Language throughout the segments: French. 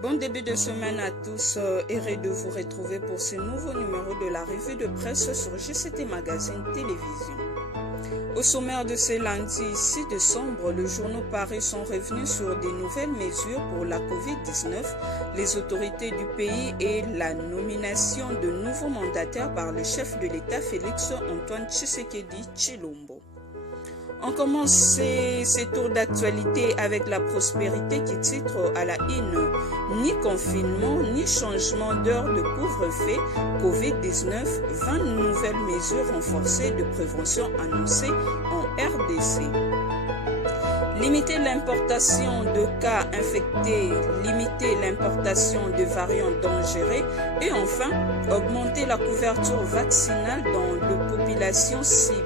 Bon début de semaine à tous, heureux de vous retrouver pour ce nouveau numéro de la revue de presse sur GCT Magazine Télévision. Au sommaire de ce lundi 6 décembre, les journaux Paris sont revenus sur des nouvelles mesures pour la Covid-19, les autorités du pays et la nomination de nouveaux mandataires par le chef de l'État Félix Antoine Tshisekedi Tshilombo. On commence ces tours d'actualité avec la prospérité qui titre à la une « Ni confinement, ni changement d'heure de couvre-feu, Covid-19, 20 nouvelles mesures renforcées de prévention annoncées en RDC ». Limiter l'importation de cas infectés, limiter l'importation de variants dangereux et enfin augmenter la couverture vaccinale dans les populations cibles.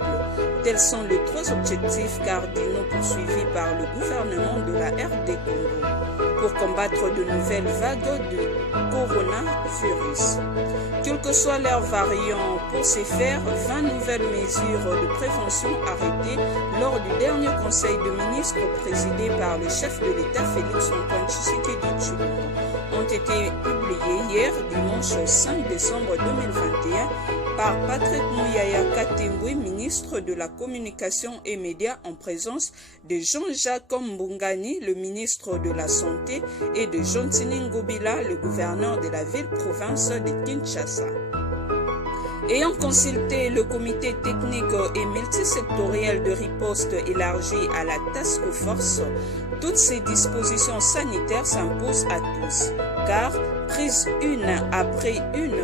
Tels sont les trois objectifs cardinaux poursuivis par le gouvernement de la RD Congo pour combattre de nouvelles vagues de coronavirus. Quel que soit leur variant, pour ce faire, 20 nouvelles mesures de prévention arrêtées lors du dernier conseil de ministres présidé par le chef de l'État Félix Antoine Tshisekedi Tshilombo ont été publiées hier, dimanche 5 décembre 2021, par Patrick Mouyaya Katembwe, ministre de la Communication et Médias, en présence de Jean-Jacques Mbungani, le ministre de la Santé, et de Jontini Ngobila, le gouverneur de la ville-province de Kinshasa. Ayant consulté le comité technique et multisectoriel de riposte élargi à la task force, toutes ces dispositions sanitaires s'imposent à tous, car prises une après une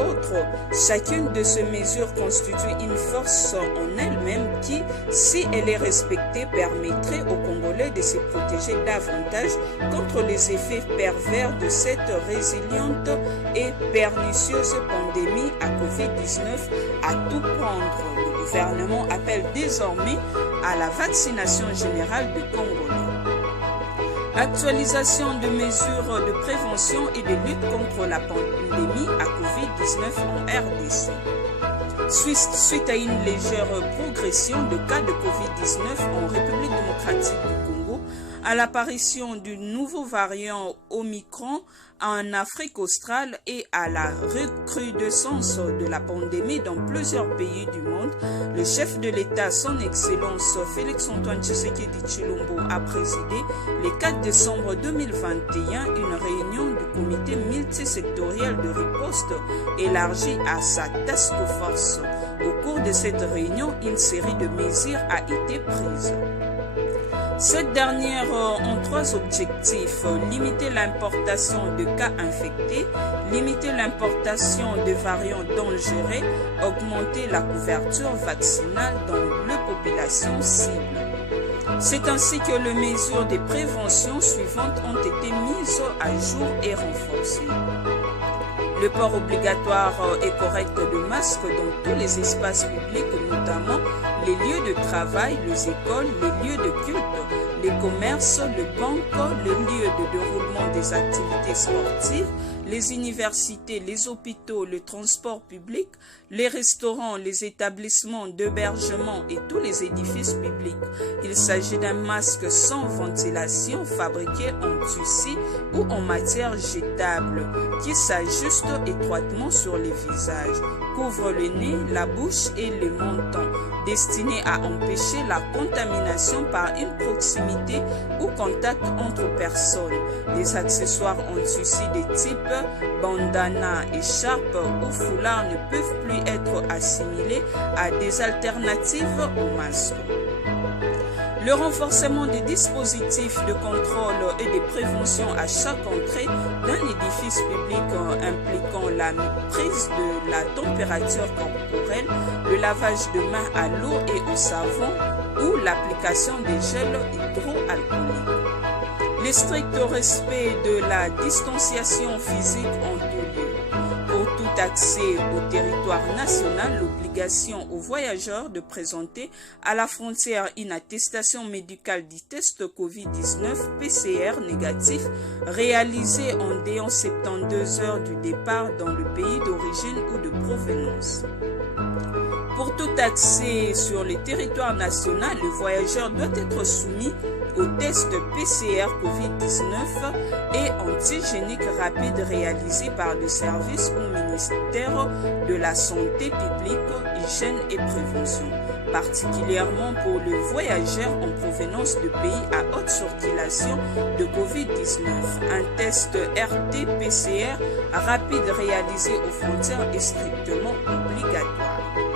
autre, chacune de ces mesures constitue une force en elle-même qui, si elle est respectée, permettrait aux Congolais de se protéger davantage contre les effets pervers de cette résiliente et pernicieuse pandémie à Covid-19 à tout prendre. Le gouvernement appelle désormais à la vaccination générale des Congolais. Actualisation de mesures de prévention et de lutte contre la pandémie à Covid-19 en RDC. Suite à une légère progression de cas de Covid-19 en République démocratique du Congo, à l'apparition du nouveau variant Omicron en Afrique australe et à la recrudescence de la pandémie dans plusieurs pays du monde, le chef de l'État, son Excellence Félix Antoine Tshisekedi Tshilombo, a présidé le 4 décembre 2021 une réunion du comité multisectoriel de riposte élargie à sa task force. Au cours de cette réunion, une série de mesures a été prise. Cette dernière ont trois objectifs: limiter l'importation de cas infectés, limiter l'importation de variants dangereux, augmenter la couverture vaccinale dans les populations cibles. C'est ainsi que les mesures de prévention suivantes ont été mises à jour et renforcées. Le port obligatoire et correct de masques dans tous les espaces publics, notamment les lieux de travail, les écoles, les lieux de culte, les commerces, les banques, les lieux de déroulement des activités sportives, les universités, les hôpitaux, le transport public, les restaurants, les établissements d'hébergement et tous les édifices publics. Il s'agit d'un masque sans ventilation fabriqué en tissu ou en matière jetable qui s'ajuste étroitement sur les visages, couvre le nez, la bouche et le menton, destiné à empêcher la contamination par une proximité ou contact entre personnes. Les accessoires en tissu de type bandana, écharpe ou foulard ne peuvent plus être assimilés à des alternatives au masque. Le renforcement des dispositifs de contrôle et de prévention à chaque entrée d'un édifice public impliquant la prise de la température corporelle, le lavage de mains à l'eau et au savon ou l'application des gels hydroalcooliques. Le strict respect de la distanciation physique en tout lieu. Pour tout accès au territoire national, l'obligation aux voyageurs de présenter à la frontière une attestation médicale du test COVID-19 PCR négatif réalisé en dehors 72 heures du départ dans le pays d'origine ou de provenance. Pour tout accès sur le territoire national, le voyageur doit être soumis au test PCR COVID-19 et antigénique rapide réalisé par le service au ministère de la Santé publique, Hygiène et Prévention, particulièrement pour les voyageurs en provenance de pays à haute circulation de COVID-19. Un test RT-PCR rapide réalisé aux frontières est strictement obligatoire.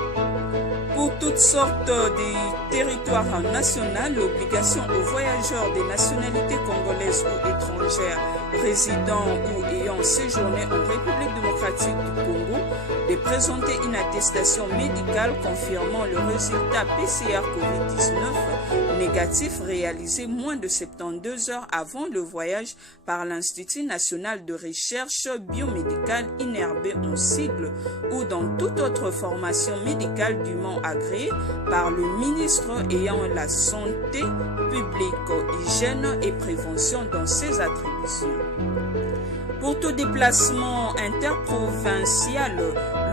Pour toutes sortes de territoires nationaux, l'obligation aux voyageurs des nationalités congolaises ou étrangères résidant ou ayant séjourné en République démocratique du Congo de présenter une attestation médicale confirmant le résultat PCR COVID-19 négatif réalisé moins de 72 heures avant le voyage par l'Institut national de recherche biomédicale INRB en sigle ou dans toute autre formation médicale dûment agréée par le ministre ayant la santé publique, hygiène et prévention dans ses attributions. Pour tout déplacement interprovincial,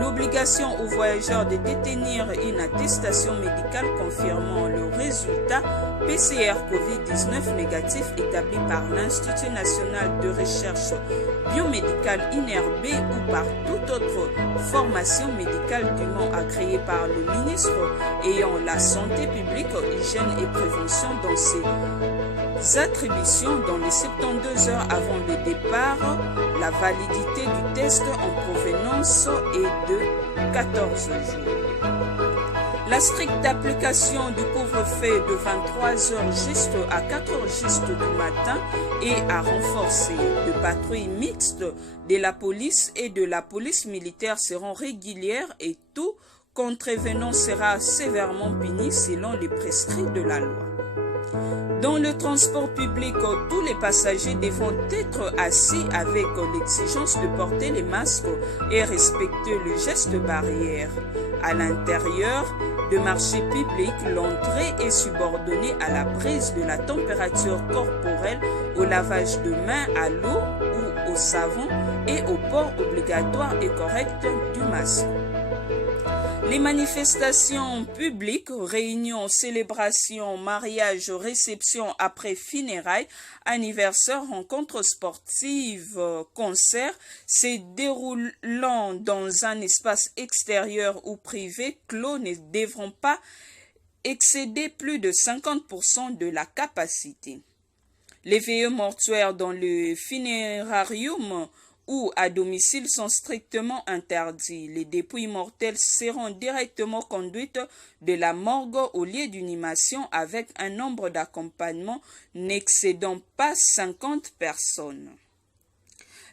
l'obligation aux voyageurs de détenir une attestation médicale confirmant le résultat PCR COVID-19 négatif établi par l'Institut national de recherche biomédicale INRB ou par toute autre formation médicale dûment agréée par le ministre ayant la santé publique, hygiène et prévention dans ses attributions dans les 72 heures avant le départ. La validité du test en provenance est de 14 jours. La stricte application du couvre-feu de 23 heures juste à 4 heures juste du matin et à renforcer de patrouilles mixtes de la police et de la police militaire seront régulières et tout contrevenant sera sévèrement puni selon les prescrits de la loi. Dans le transport public, tous les passagers devront être assis avec l'exigence de porter les masques et respecter le geste barrière. À l'intérieur de marchés publics, l'entrée est subordonnée à la prise de la température corporelle, au lavage de mains à l'eau ou au savon et au port obligatoire et correct du masque. Les manifestations publiques, réunions, célébrations, mariages, réceptions après funérailles, anniversaires, rencontres sportives, concerts, se déroulant dans un espace extérieur ou privé clos ne devront pas excéder plus de 50% de la capacité. Les veillées mortuaires dans le funérarium ou à domicile sont strictement interdits. Les dépouilles mortelles seront directement conduites de la morgue au lieu d'inhumation avec un nombre d'accompagnements n'excédant pas 50 personnes.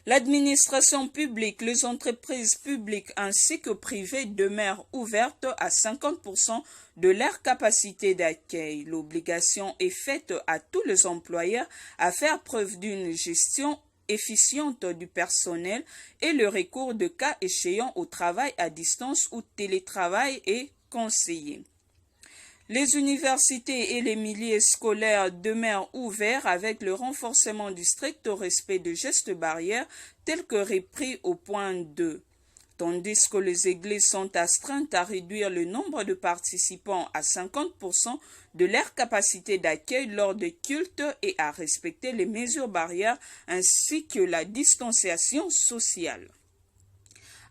L'administration publique, les entreprises publiques ainsi que privées demeurent ouvertes à 50% de leur capacité d'accueil. L'obligation est faite à tous les employeurs à faire preuve d'une gestion efficiente du personnel et le recours de cas échéants au travail à distance ou télétravail est conseillé. Les universités et les milieux scolaires demeurent ouverts avec le renforcement du strict respect de gestes barrières tels que repris au point 2. Tandis que les églises sont astreintes à réduire le nombre de participants à 50% de leur capacité d'accueil lors des cultes et à respecter les mesures barrières ainsi que la distanciation sociale.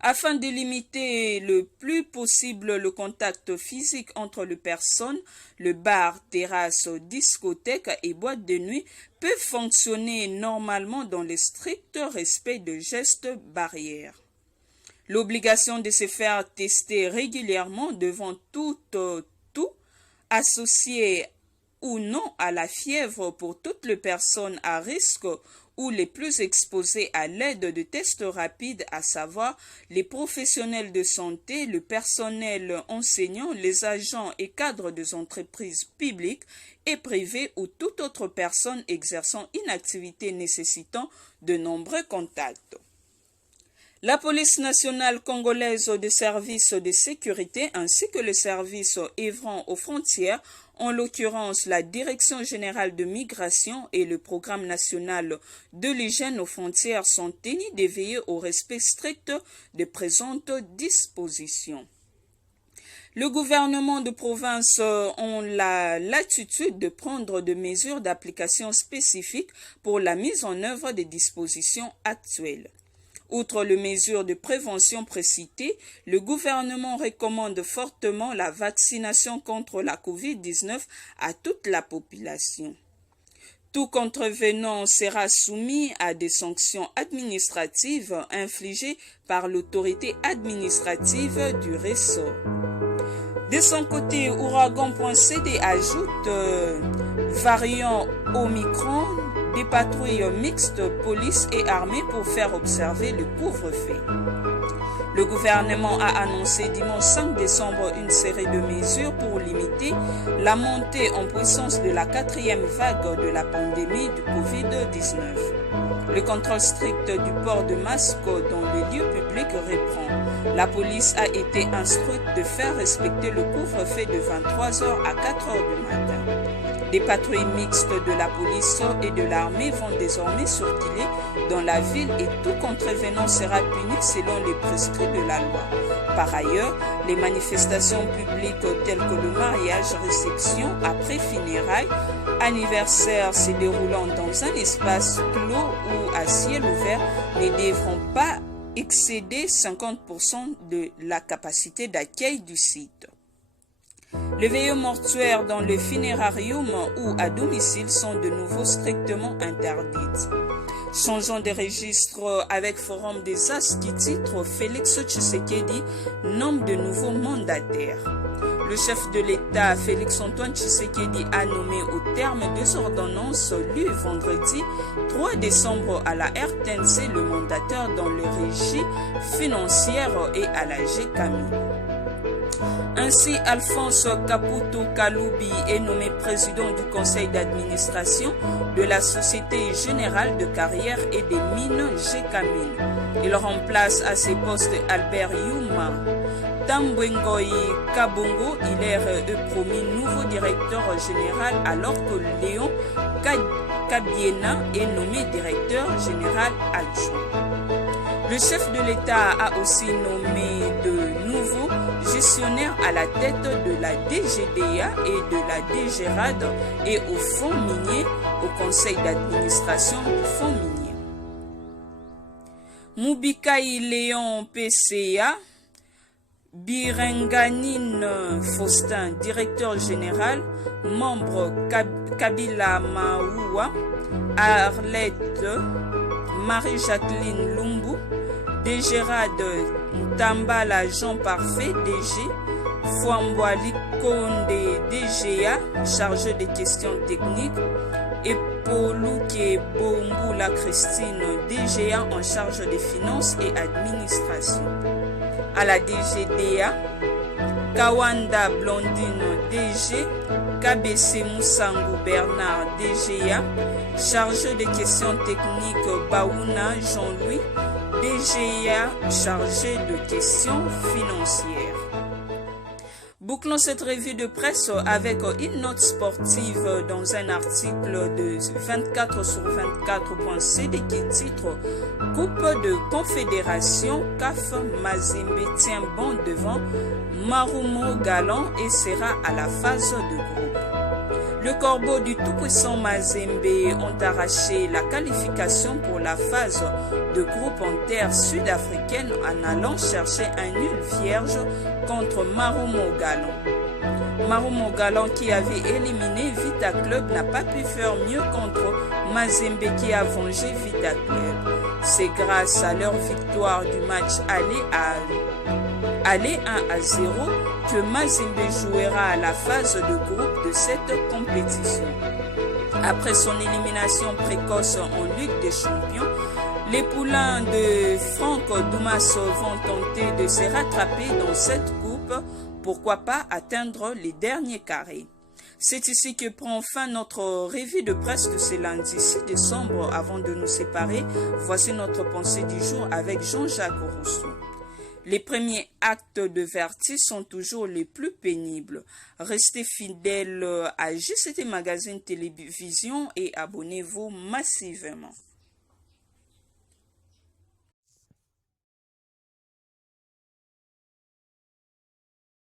Afin de limiter le plus possible le contact physique entre les personnes, le bar, terrasse, discothèque et boîte de nuit peuvent fonctionner normalement dans le strict respect de gestes barrières. L'obligation de se faire tester régulièrement devant tout associé ou non à la fièvre pour toutes les personnes à risque ou les plus exposées à l'aide de tests rapides, à savoir les professionnels de santé, le personnel enseignant, les agents et cadres des entreprises publiques et privées ou toute autre personne exerçant une activité nécessitant de nombreux contacts. La police nationale congolaise des services de sécurité ainsi que les services œuvrant aux frontières, en l'occurrence la Direction générale de migration et le Programme national de l'hygiène aux frontières sont tenus de veiller au respect strict des présentes dispositions. Le gouvernement de province ont la latitude de prendre des mesures d'application spécifiques pour la mise en œuvre des dispositions actuelles. Outre les mesures de prévention précitées, le gouvernement recommande fortement la vaccination contre la COVID-19 à toute la population. Tout contrevenant sera soumis à des sanctions administratives infligées par l'autorité administrative du ressort. De son côté, Ouragan.cd ajoute variant Omicron, des patrouilles mixtes police et armée pour faire observer le couvre-feu. Le gouvernement a annoncé dimanche 5 décembre une série de mesures pour limiter la montée en puissance de la 4e vague de la pandémie du Covid-19. Le contrôle strict du port de masque dans les lieux publics reprend. La police a été instruite de faire respecter le couvre-feu de 23h à 4h du matin. Des patrouilles mixtes de la police et de l'armée vont désormais circuler dans la ville et tout contrevenant sera puni selon les prescrits de la loi. Par ailleurs, les manifestations publiques telles que le mariage, réception, après funérailles, anniversaire se déroulant dans un espace clos ou à ciel ouvert ne devront pas excéder 50% de la capacité d'accueil du site. Les veillées mortuaires dans le funérarium ou à domicile sont de nouveau strictement interdites. Changeons de registre avec Forum des As qui titre Félix Tshisekedi nomme de nouveaux mandataires. Le chef de l'État, Félix-Antoine Tshisekedi, a nommé au terme des ordonnances lues vendredi 3 décembre à la RTNC le mandataire dans le régie financière et à la GCAMI. Ainsi, Alphonse Kaputo Kaloubi est nommé président du conseil d'administration de la Société Générale de Carrière et des Mines GCAMIN. Il remplace à ses postes Albert Youma. Tambwengoy Kabongo, il est promu nouveau directeur général alors que Léon Kabiena est nommé directeur général adjoint. Le chef de l'État a aussi nommé de nouveaux gestionnaires à la tête de la DGDA et de la DGRAD et au fonds minier, au conseil d'administration du fonds minier. Moubikai Léon PCA, Birenganine Faustin, directeur général, membre Kabila Maoua, Arlette Marie-Jacqueline Lumbu, DGRAD Tambala Jean Parfait, DG, Fouamboali Konde, DGA, chargé des questions techniques, et Poluke Bombula Christine, DGA en charge des finances et administration. À la DGDA, Kawanda Blondine, DG, KBC Moussangu Bernard, DGA, chargé des questions techniques Baouna Jean-Louis, DGA, chargé de questions financières. Bouclons cette revue de presse avec une note sportive dans un article de 24 sur 24.cd qui titre Coupe de Confédération, CAF Mazembe tient bon devant Marumo Galant et sera à la phase de groupe. Le corbeau du tout-puissant Mazembe ont arraché la qualification pour la phase de groupe en terre sud-africaine en allant chercher un nul vierge contre Marumo Galant. Marumo Galant qui avait éliminé Vita Club n'a pas pu faire mieux contre Mazembe qui a vengé Vita Club. C'est grâce à leur victoire du match aller 1-0 que Mazembe jouera à la phase de groupe de cette compétition. Après son élimination précoce en Ligue des Champions, les poulains de Franck Dumas vont tenter de se rattraper dans cette coupe, pourquoi pas atteindre les derniers carrés. C'est ici que prend fin notre revue de presse de ce lundi 6 décembre. Avant de nous séparer, voici notre pensée du jour avec Jean-Jacques Rousseau. Les premiers actes de Verti sont toujours les plus pénibles. Restez fidèles à JCT Magazine Télévision et abonnez-vous massivement.